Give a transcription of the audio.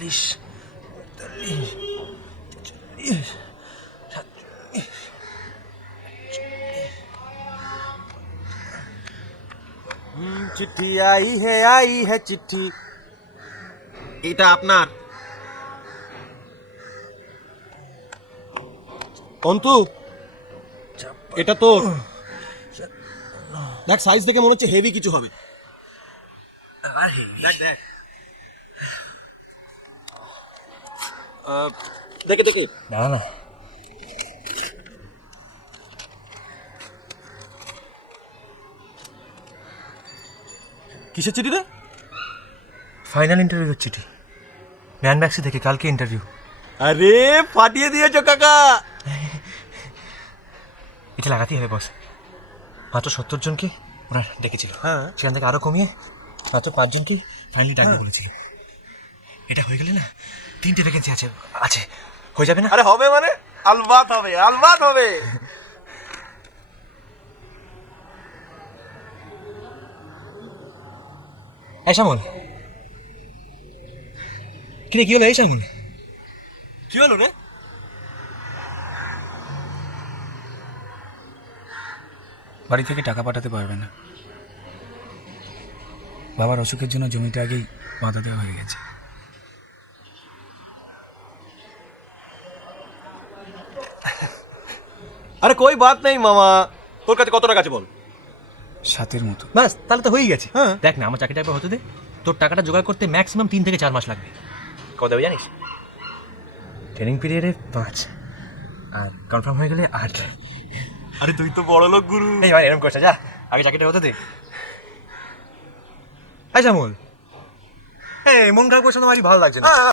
40, 42, 43, 47। চিঠি আই হে চিঠি। এটা আপনার অন্তু, এটা তো দেখ, সাইজ দেখে মনে হচ্ছে হেভি কিছু হবে। আর হেভি। দেখ দেখে দেখে না না, কিসের চিঠি রে? ফাইনাল ইন্টারভিউ চিঠি। ম্যান ব্যাক্সি থেকে কালকে ইন্টারভিউ। আরে ফাটিয়ে দিয়েছো কাকা। এটা লাগাতেই হবে বস। মাত্র 70 জনকে ওরা ডেকেছিল, হ্যাঁ। সেখান থেকে আরো কমিয়ে মাত্র 5 জনকে ফাইনালি ডাকবে বলেছিল। এটা হয়ে গেলে না 3টে ভ্যাকেন্সি আছে আছে হয়ে যাবে না? আরে হবে মানে আলবাত হবে, আলবাত হবে। এই শ্যামল, কিরে কি হলো? এই শ্যামল, কি হলো রে? বাড়ি থেকে টাকা পাঠাতে পারবে না। বাবার অসুখের জন্য জমিটা আগেই বাধা দেওয়া হয়ে গেছে। আরে কই বাত নেই মামা, তোর কাছে কত টাকা আছে বল? 7-এর মতো। বাস তাহলে তো হয়েই গেছে। হ্যাঁ। দেখ না, আমার চাকরিটা একবার হতে দে। তোর টাকাটা জোগাড় করতে ম্যাক্সিমাম 3 থেকে 4 মাস লাগবে। কত দেবে জানিস? ট্রেনিং পিরিয়ডে 5, আর কনফার্ম হয়ে গেলে 8। আরে তুই তো বড় লোক গুরু। এই ভাই এরকম করছে, যা আগে চাকরিটা হতে দে। এই শ্যামল, এই মন খারাপ করছে না, ভালো লাগছে না।